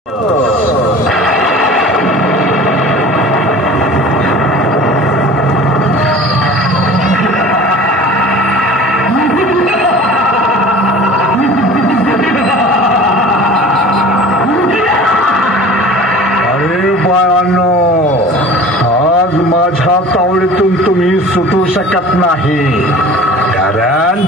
आज माझ्या तावडीतून तुम्ही सुटू शकत नाही, कारण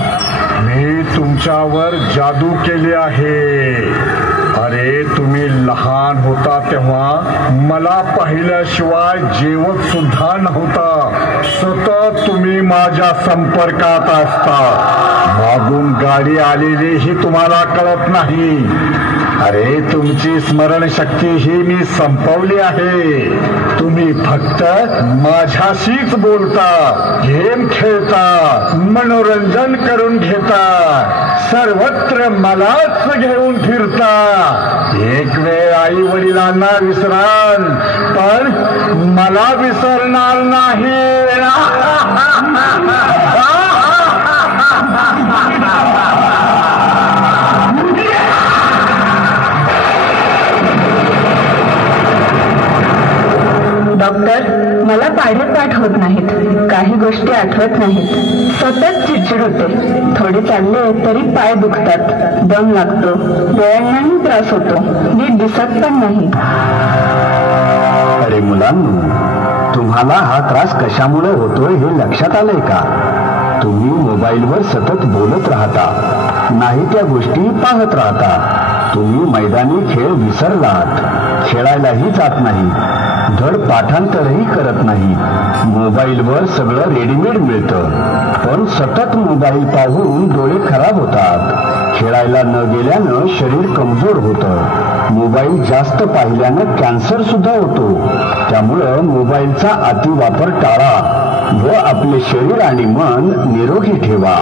मी तुमच्यावर जादू केली आहे. अरे तुम्ही लहान होता तेव्हा मला पाहिल्याशिवाय जेवत सुद्धा नव्हता. सतत तुम्ही माझ्या संपर्कात असता. मागून गाडी आलेली ही तुम्हाला कळत नाही. अरे तुमची स्मरणशक्ती ही मी संपवली आहे. तुम्ही फक्त माझ्याशीच बोलता, गेम खेळता, मनोरंजन करून घेता, सर्वत्र मलाच घेऊन फिरता. एक वेळ आई वडिलांना विसराल, पण मला विसरणार नाही. डॉक्टर, मला पाठ होत नाहीत, काही गोष्टी आठवत नाहीत, सतत चिडचिड होते. थोडे चालले तरी पाय दुखतात, दम लागतो, डोळ्यांनाही त्रास होतो, नीट दिसत पण नाही. अरे मुलांनो, तुम्हाला हा त्रास कशामुळे होतोय हे लक्षात आलंय का? तुम्ही मोबाईलवर सतत बोलत राहता, नाही त्या गोष्टी पाहत राहता. तुम्ही मैदानी खेळ विसरलात, खेळायलाही जात नाही, धड पाठांतरही करत नाही. मोबाईलवर सगळं रेडीमेड मिळतं, पण सतत मोबाईल पाहून डोळे खराब होतात. खेळायला न गेल्यानं शरीर कमजोर होतं. मोबाईल जास्त पाहिल्यानं कॅन्सर सुद्धा होतो. त्यामुळं मोबाईलचा अतिवापर टाळा व आपले शरीर आणि मन निरोगी ठेवा.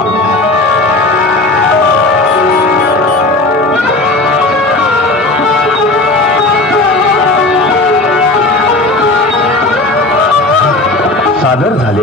सादर झालेला